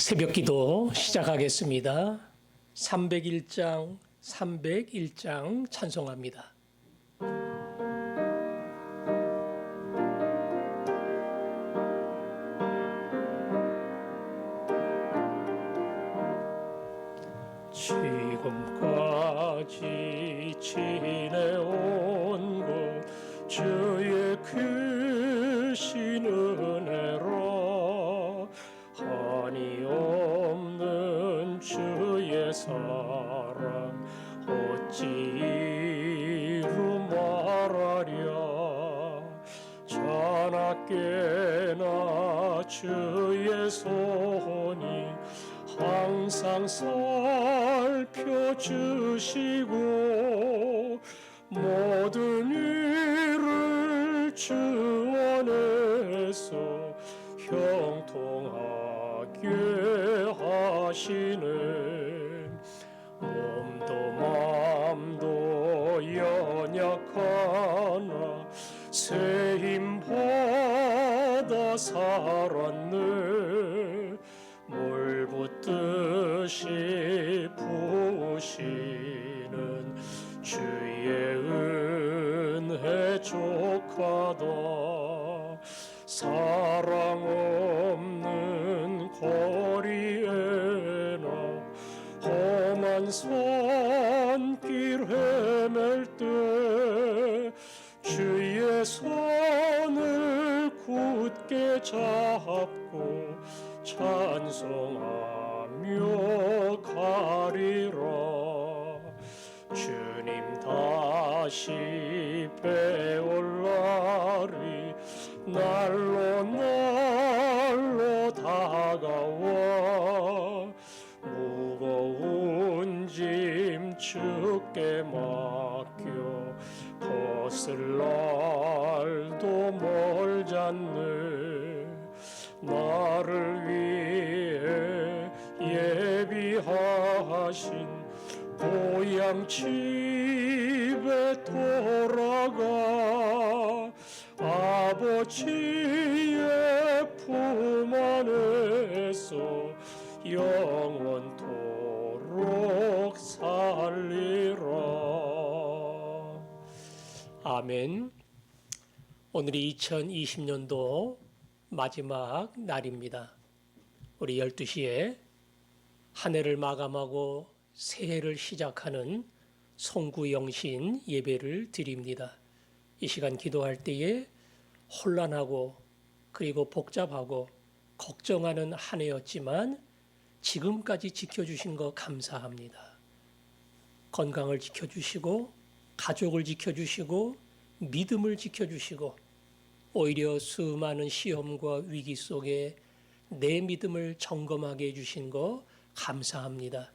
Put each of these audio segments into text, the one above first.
새벽기도 시작하겠습니다. 301장 찬송합니다. 지금까지 지내온 것 주의 크신 은혜로 한이 없는 주의 사랑 어찌 이루 말하랴. 자나깨나 주의 손이 항상 살펴주시고 모든 일을 주 안에서 형통하게 하시네. 몸도 맘도 연약하나 새 힘 받아 살았네. 물 붓듯이 부으시는 주의 은혜 족하다. 사랑 없는 거리에나 험한 산길 헤맬 때 주의 손을 굳게 잡고 찬송하며 가리라. 주님 다시 배올 날이 날로 날로 다가와 무거운 짐 주께 맡겨 벗을 날도 멀잖네. 나를 위해 예비하신 고향 집에 돌아가 아버지의 품 안에서 영원토록 살리라. 아멘. 오늘이 2020년도 마지막 날입니다. 우리 12시에 한 해를 마감하고 새해를 시작하는 송구영신 예배를 드립니다. 이 시간 기도할 때에 혼란하고 그리고 복잡하고 걱정하는 한 해였지만 지금까지 지켜주신 거 감사합니다. 건강을 지켜주시고 가족을 지켜주시고 믿음을 지켜주시고 오히려 수많은 시험과 위기 속에 내 믿음을 점검하게 해주신 거 감사합니다.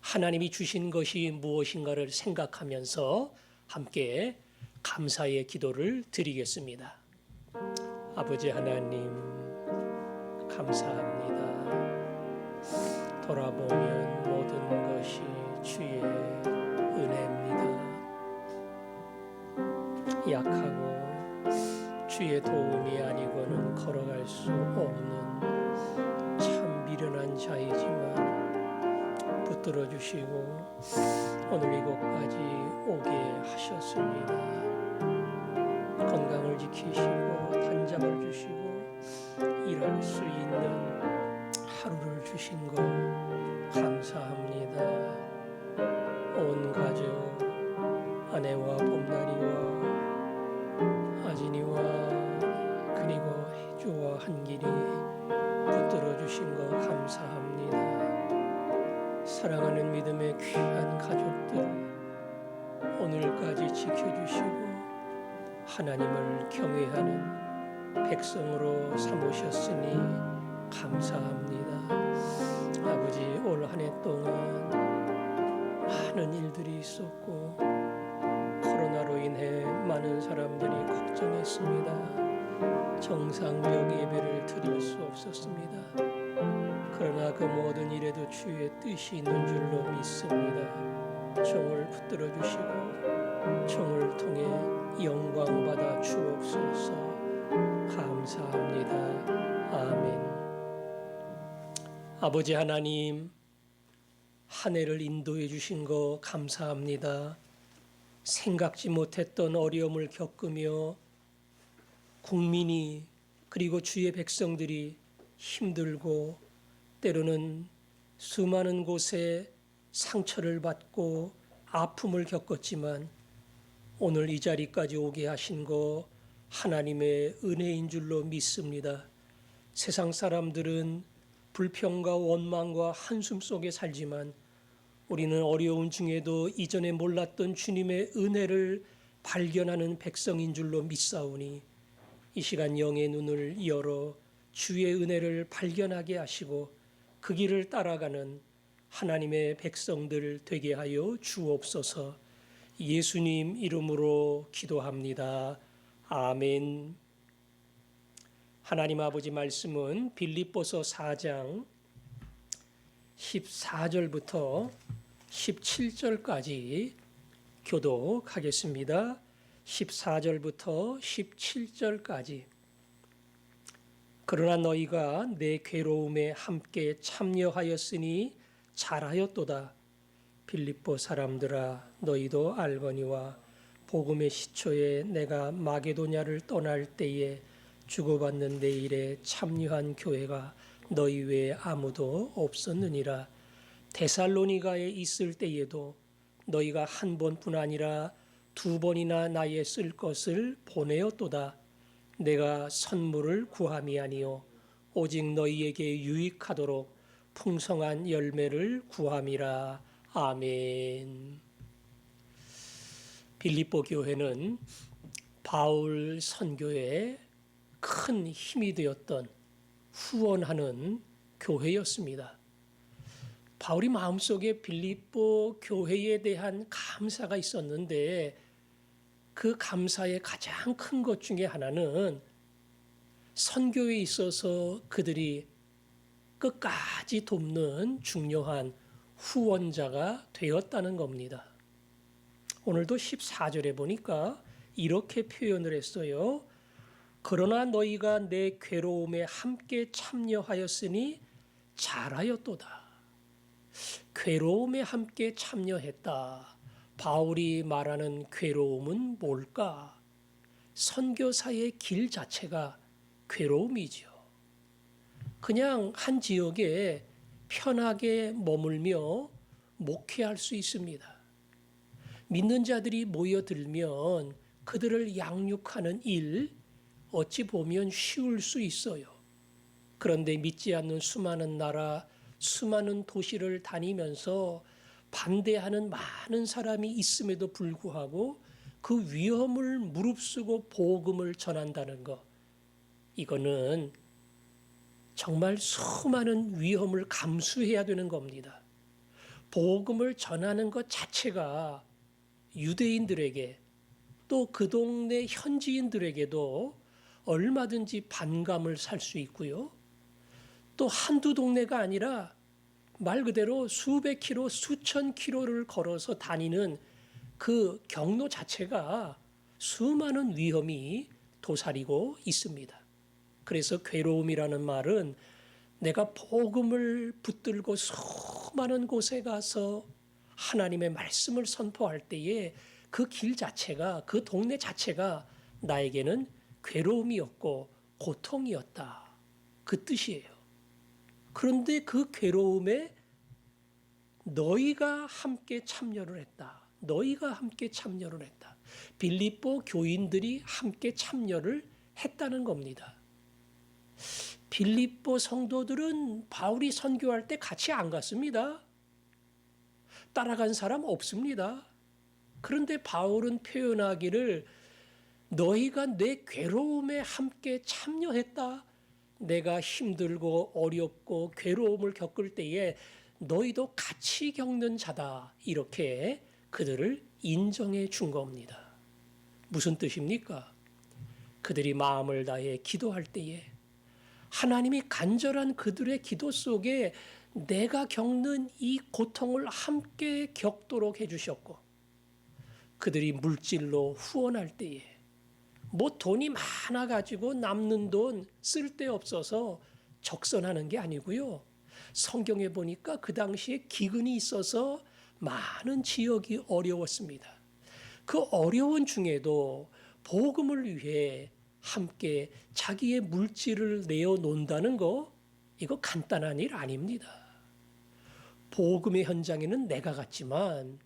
하나님이 주신 것이 무엇인가를 생각하면서 함께 감사의 기도를 드리겠습니다. 아버지 하나님 감사합니다. 돌아보면 모든 것이 주의 은혜입니다. 약하고 주의 도움이 아니고는 걸어갈 수 없는 참 미련한 자이지만 붙들어 주시고 오늘 이곳까지 오게 하셨습니다. 건강을 지키시고 단잠을 주시고 일할 수 있는 하루를 주신 것 감사합니다. 온 가족 아내와 봄나리와 아진이와 그리고 혜주와 한길이 붙들어 주신 것 감사합니다. 사랑하는 믿음의 귀한 가족들 오늘까지 지켜주시고 하나님을 경외하는 백성으로 삼으셨으니 감사합니다. 아버지 올 한 해 동안 많은 일들이 있었고 코로나로 인해 많은 사람들이 걱정했습니다. 정상적 예배를 드릴 수 없었습니다. 그러나 그 모든 일에도 주의 뜻이 있는 줄로 믿습니다. 종을 붙들어 주시고 종을 통해 영광 받아 주옵소서. 감사합니다. 아멘. 아버지 하나님, 한 해를 인도해 주신 거 감사합니다. 생각지 못했던 어려움을 겪으며 국민이 그리고 주의 백성들이 힘들고 때로는 수많은 곳에 상처를 받고 아픔을 겪었지만 오늘 이 자리까지 오게 하신 거 하나님의 은혜인 줄로 믿습니다. 세상 사람들은 불평과 원망과 한숨 속에 살지만 우리는 어려운 중에도 이전에 몰랐던 주님의 은혜를 발견하는 백성인 줄로 믿사오니 이 시간 영의 눈을 열어 주의 은혜를 발견하게 하시고 그 길을 따라가는 하나님의 백성들 되게 하여 주옵소서. 예수님 이름으로 기도합니다. 아멘. 하나님 아버지 말씀은 빌립보서 4장 14절부터 17절까지 교독하겠습니다. 14절부터 17절까지. 그러나 너희가 내 괴로움에 함께 참여하였으니 잘하였도다. 빌립보 사람들아, 너희도 알거니와 복음의 시초에 내가 마게도냐를 떠날 때에 주고받는 내 일에 참여한 교회가 너희 외에 아무도 없었느니라. 데살로니가에 있을 때에도 너희가 한 번뿐 아니라 두 번이나 나의 쓸 것을 보내었도다. 내가 선물을 구함이 아니요 오직 너희에게 유익하도록 풍성한 열매를 구함이라. 아멘. 빌립보 교회는 바울 선교에 큰 힘이 되었던 후원하는 교회였습니다. 바울이 마음속에 빌립보 교회에 대한 감사가 있었는데 그 감사의 가장 큰 것 중에 하나는 선교에 있어서 그들이 끝까지 돕는 중요한 후원자가 되었다는 겁니다. 오늘도 14절에 보니까 이렇게 표현을 했어요. 그러나 너희가 내 괴로움에 함께 참여하였으니 잘하였도다. 괴로움에 함께 참여했다. 바울이 말하는 괴로움은 뭘까? 선교사의 길 자체가 괴로움이죠. 그냥 한 지역에 편하게 머물며 목회할 수 있습니다. 믿는 자들이 모여들면 그들을 양육하는 일, 어찌 보면 쉬울 수 있어요. 그런데 믿지 않는 수많은 나라, 수많은 도시를 다니면서 반대하는 많은 사람이 있음에도 불구하고 그 위험을 무릅쓰고 복음을 전한다는 것, 이거는 정말 수많은 위험을 감수해야 되는 겁니다. 복음을 전하는 것 자체가 유대인들에게 또 그 동네 현지인들에게도 얼마든지 반감을 살 수 있고요. 또 한두 동네가 아니라 말 그대로 수백 킬로, 수천 킬로를 걸어서 다니는 그 경로 자체가 수많은 위험이 도사리고 있습니다. 그래서 괴로움이라는 말은 내가 복음을 붙들고 수많은 곳에 가서 하나님의 말씀을 선포할 때에 그 길 자체가, 그 동네 자체가 나에게는 괴로움이었고 고통이었다. 그 뜻이에요. 그런데 그 괴로움에 너희가 함께 참여를 했다. 너희가 함께 참여를 했다. 빌립보 교인들이 함께 참여를 했다는 겁니다. 빌립보 성도들은 바울이 선교할 때 같이 안 갔습니다. 따라간 사람 없습니다. 그런데 바울은 표현하기를 너희가 내 괴로움에 함께 참여했다. 내가 힘들고 어렵고 괴로움을 겪을 때에 너희도 같이 겪는 자다. 이렇게 그들을 인정해 준 겁니다. 무슨 뜻입니까? 그들이 마음을 다해 기도할 때에 하나님이 간절한 그들의 기도 속에 내가 겪는 이 고통을 함께 겪도록 해주셨고, 그들이 물질로 후원할 때에 뭐 돈이 많아가지고 남는 돈 쓸데없어서 적선하는 게 아니고요. 성경에 보니까 그 당시에 기근이 있어서 많은 지역이 어려웠습니다. 그 어려운 중에도 복음을 위해 함께 자기의 물질을 내어놓는다는 거, 이거 간단한 일 아닙니다. 복음의 현장에는 내가 갔지만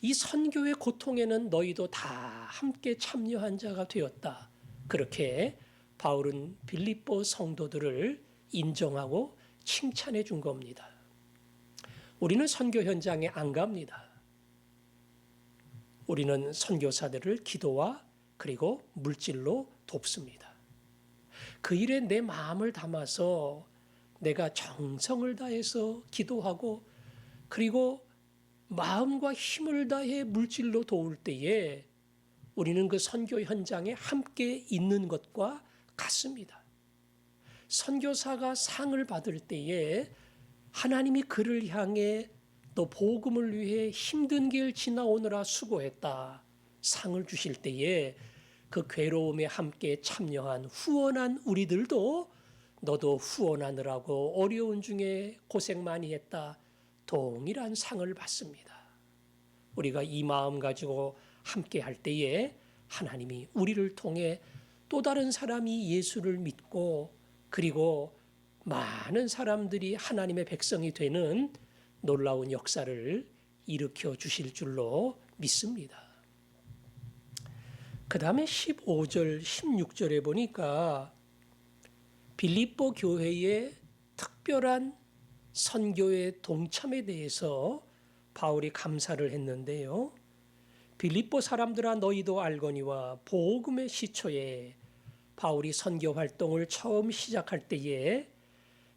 이 선교의 고통에는 너희도 다 함께 참여한 자가 되었다. 그렇게 바울은 빌립보 성도들을 인정하고 칭찬해 준 겁니다. 우리는 선교 현장에 안 갑니다. 우리는 선교사들을 기도와 그리고 물질로 돕습니다. 그 일에 내 마음을 담아서 내가 정성을 다해서 기도하고 그리고 마음과 힘을 다해 물질로 도울 때에 우리는 그 선교 현장에 함께 있는 것과 같습니다. 선교사가 상을 받을 때에 하나님이 그를 향해 너 복음을 위해 힘든 길 지나오느라 수고했다. 상을 주실 때에 그 괴로움에 함께 참여한 후원한 우리들도 너도 후원하느라고 어려운 중에 고생 많이 했다. 동일한 상을 받습니다. 우리가 이 마음 가지고 함께 할 때에 하나님이 우리를 통해 또 다른 사람이 예수를 믿고 그리고 많은 사람들이 하나님의 백성이 되는 놀라운 역사를 일으켜 주실 줄로 믿습니다. 그 다음에 15절, 16절에 보니까 빌립보 교회의 특별한 선교의 동참에 대해서 바울이 감사를 했는데요. 빌립보 사람들아 너희도 알거니와 복음의 시초에 바울이 선교 활동을 처음 시작할 때에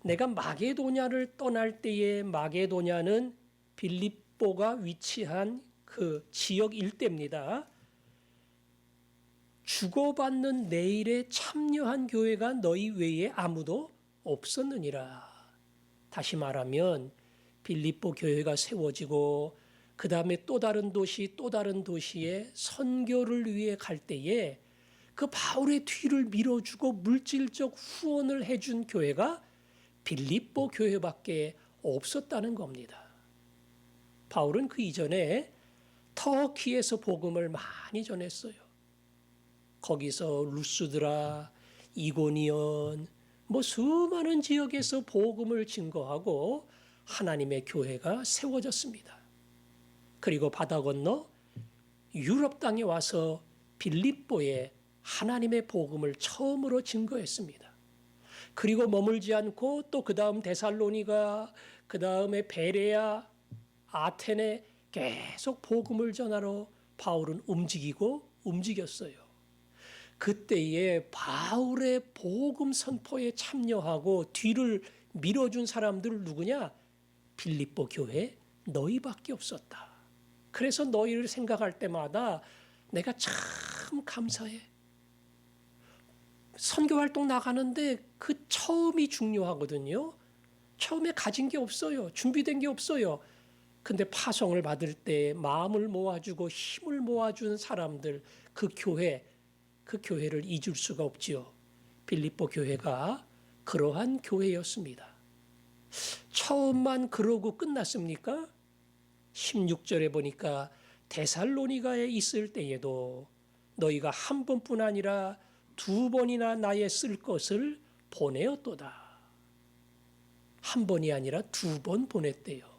내가 마게도냐를 떠날 때에 마게도냐는 빌립보가 위치한 그 지역 일대입니다. 주고받는 내일에 참여한 교회가 너희 외에 아무도 없었느니라. 다시 말하면 빌립보 교회가 세워지고 그 다음에 또 다른 도시 또 다른 도시에 선교를 위해 갈 때에 그 바울의 뒤를 밀어주고 물질적 후원을 해준 교회가 빌립보 교회밖에 없었다는 겁니다. 바울은 그 이전에 터키에서 복음을 많이 전했어요. 거기서 루스드라, 이고니온, 수많은 지역에서 복음을 증거하고 하나님의 교회가 세워졌습니다. 그리고 바다 건너 유럽 땅에 와서 빌립보에 하나님의 복음을 처음으로 증거했습니다. 그리고 머물지 않고 또 그 다음 데살로니가, 그 다음에 베레아, 아테네 계속 복음을 전하러 바울은 움직였어요. 그때에 바울의 복음 선포에 참여하고 뒤를 밀어준 사람들 누구냐? 빌립보 교회 너희밖에 없었다. 그래서 너희를 생각할 때마다 내가 참 감사해. 선교 활동 나가는데 그 처음이 중요하거든요. 처음에 가진 게 없어요. 준비된 게 없어요. 근데 파송을 받을 때 마음을 모아주고 힘을 모아준 사람들, 그 교회를 잊을 수가 없지요. 빌립보 교회가 그러한 교회였습니다. 처음만 그러고 끝났습니까? 16절에 보니까 데살로니가에 있을 때에도 너희가 한 번뿐 아니라 두 번이나 나의 쓸 것을 보내었도다. 한 번이 아니라 두 번 보냈대요.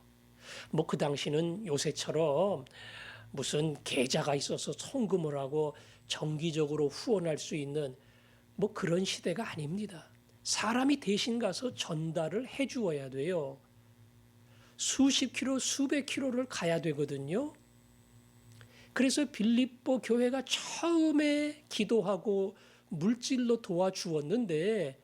그 당시는 요새처럼 무슨 계좌가 있어서 송금을 하고 정기적으로 후원할 수 있는 그런 시대가 아닙니다. 사람이 대신 가서 전달을 해 주어야 돼요. 수십 킬로, 수백 킬로를 가야 되거든요. 그래서 빌립보 교회가 처음에 기도하고 물질로 도와주었는데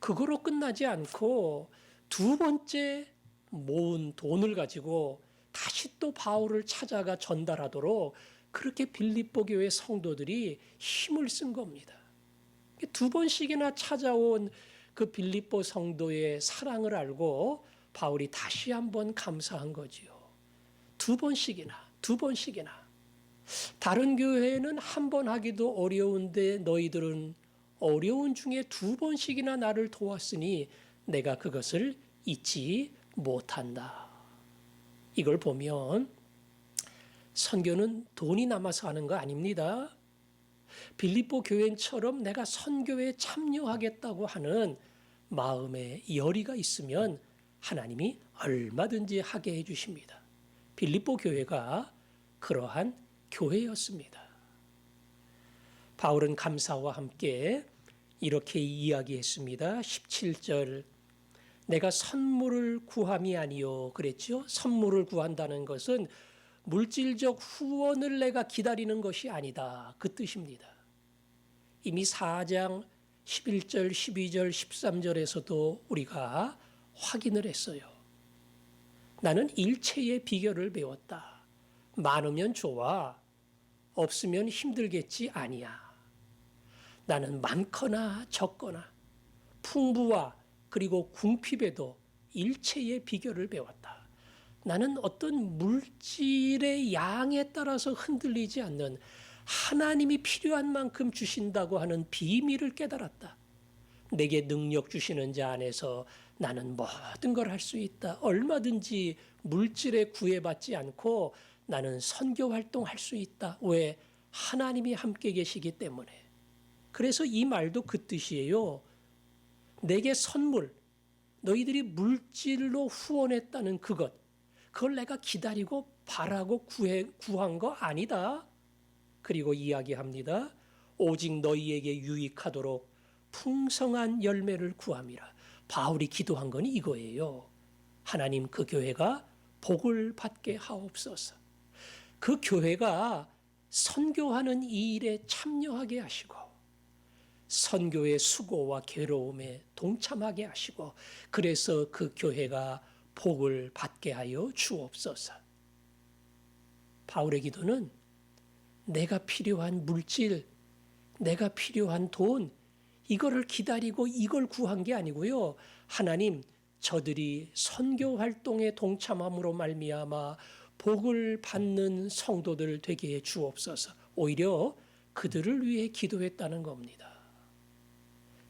그거로 끝나지 않고 두 번째 모은 돈을 가지고 다시 또 바울을 찾아가 전달하도록 그렇게 빌립보 교회 성도들이 힘을 쓴 겁니다. 두 번씩이나 찾아온 그 빌립보 성도의 사랑을 알고 바울이 다시 한번 감사한 거지요. 두 번씩이나. 다른 교회는 한 번 하기도 어려운데 너희들은 어려운 중에 두 번씩이나 나를 도왔으니 내가 그것을 잊지 못한다. 이걸 보면 선교는 돈이 남아서 하는 거 아닙니다. 빌립보 교회처럼 내가 선교에 참여하겠다고 하는 마음의 열의가 있으면 하나님이 얼마든지 하게 해주십니다. 빌립보 교회가 그러한 교회였습니다. 바울은 감사와 함께 이렇게 이야기했습니다. 17절 내가 선물을 구함이 아니요 그랬죠. 선물을 구한다는 것은 물질적 후원을 내가 기다리는 것이 아니다. 그 뜻입니다. 이미 4장 11절, 12절, 13절에서도 우리가 확인을 했어요. 나는 일체의 비결을 배웠다. 많으면 좋아. 없으면 힘들겠지 아니야. 나는 많거나 적거나 풍부와 그리고 궁핍에도 일체의 비결을 배웠다. 나는 어떤 물질의 양에 따라서 흔들리지 않는 하나님이 필요한 만큼 주신다고 하는 비밀을 깨달았다. 내게 능력 주시는 자 안에서 나는 모든 걸 할 수 있다. 얼마든지 물질에 구애받지 않고 나는 선교 활동할 수 있다. 왜? 하나님이 함께 계시기 때문에. 그래서 이 말도 그 뜻이에요. 내게 선물, 너희들이 물질로 후원했다는 그것, 그걸 내가 기다리고 바라고 구한 거 아니다. 그리고 이야기합니다. 오직 너희에게 유익하도록 풍성한 열매를 구함이라. 바울이 기도한 건 이거예요. 하나님 그 교회가 복을 받게 하옵소서. 그 교회가 선교하는 이 일에 참여하게 하시고 선교의 수고와 괴로움에 동참하게 하시고 그래서 그 교회가 복을 받게 하여 주옵소서. 바울의 기도는 내가 필요한 물질, 내가 필요한 돈, 이거를 기다리고 이걸 구한 게 아니고요. 하나님, 저들이 선교 활동에 동참함으로 말미암아 복을 받는 성도들 되게 해 주옵소서. 오히려 그들을 위해 기도했다는 겁니다.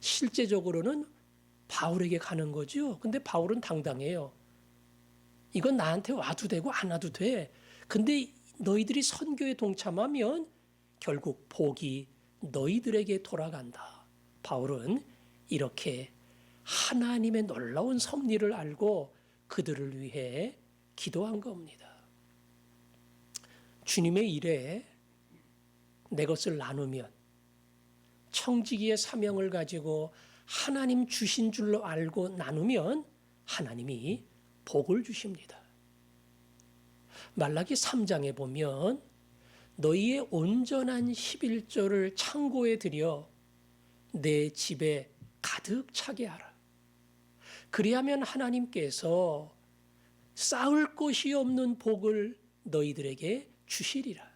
실제적으로는 바울에게 가는 거죠. 근데 바울은 당당해요. 이건 나한테 와도 되고 안 와도 돼. 근데 너희들이 선교에 동참하면 결국 복이 너희들에게 돌아간다. 바울은 이렇게 하나님의 놀라운 섭리를 알고 그들을 위해 기도한 겁니다. 주님의 일에 내 것을 나누면 청지기의 사명을 가지고 하나님 주신 줄로 알고 나누면 하나님이 복을 주십니다. 말라기 3장에 보면 너희의 온전한 11조를 창고에 들여 내 집에 가득 차게 하라. 그리하면 하나님께서 쌓을 것이 없는 복을 너희들에게 주시리라.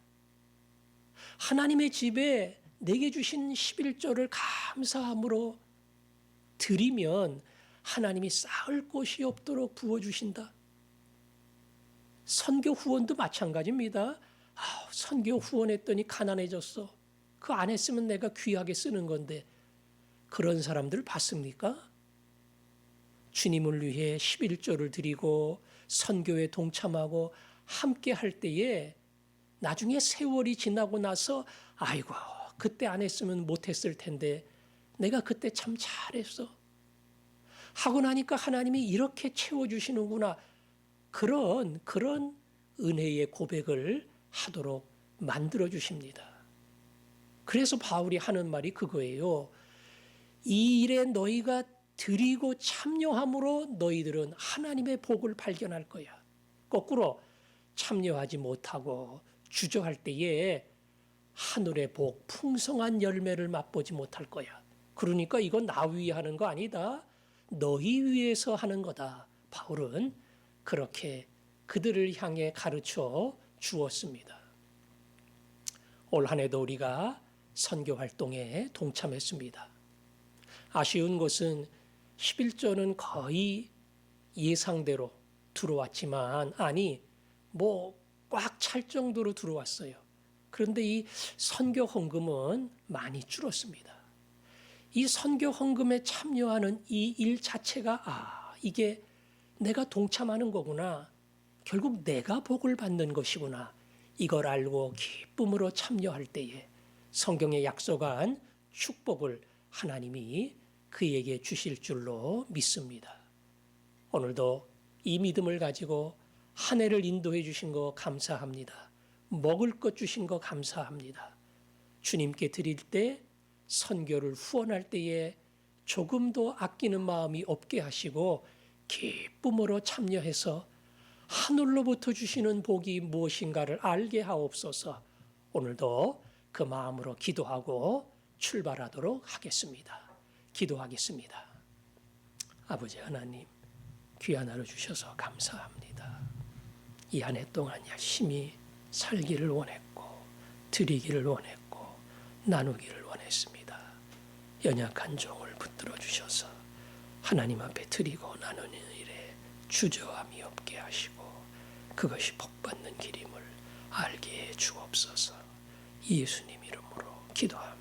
하나님의 집에 내게 주신 11조를 감사함으로 드리면 하나님이 쌓을 것이 없도록 부어주신다. 선교 후원도 마찬가지입니다. 선교 후원했더니 가난해졌어. 그 안 했으면 내가 귀하게 쓰는 건데 그런 사람들 봤습니까? 주님을 위해 11조를 드리고 선교에 동참하고 함께 할 때에 나중에 세월이 지나고 나서 아이고 그때 안 했으면 못했을 텐데 내가 그때 참 잘했어. 하고 나니까 하나님이 이렇게 채워주시는구나. 그런 은혜의 고백을 하도록 만들어주십니다. 그래서 바울이 하는 말이 그거예요. 이 일에 너희가 드리고 참여함으로 너희들은 하나님의 복을 발견할 거야. 거꾸로 참여하지 못하고 주저할 때에 하늘의 복, 풍성한 열매를 맛보지 못할 거야. 그러니까 이건 나 위해 하는 거 아니다. 너희 위해서 하는 거다. 바울은 그렇게 그들을 향해 가르쳐 주었습니다. 올 한 해도 우리가 선교 활동에 동참했습니다. 아쉬운 것은 11조는 거의 예상대로 들어왔지만 꽉 찰 정도로 들어왔어요. 그런데 이 선교 헌금은 많이 줄었습니다. 이 선교 헌금에 참여하는 이 일 자체가 이게 내가 동참하는 거구나. 결국 내가 복을 받는 것이구나. 이걸 알고 기쁨으로 참여할 때에 성경에 약속한 축복을 하나님이 그에게 주실 줄로 믿습니다. 오늘도 이 믿음을 가지고 한 해를 인도해 주신 거 감사합니다. 먹을 것 주신 거 감사합니다. 주님께 드릴 때 선교를 후원할 때에 조금도 아끼는 마음이 없게 하시고 기쁨으로 참여해서 하늘로부터 주시는 복이 무엇인가를 알게 하옵소서. 오늘도 그 마음으로 기도하고 출발하도록 하겠습니다. 기도하겠습니다. 아버지 하나님, 귀한 하루 주셔서 감사합니다. 이 한 해 동안 열심히 살기를 원했고 드리기를 원했고 나누기를 원했습니다. 연약한 종을 붙들어 주셔서 하나님 앞에 드리고 나누는 일에 주저함이 없게 하시고 그것이 복받는 길임을 알게 해 주옵소서. 예수님 이름으로 기도합니다.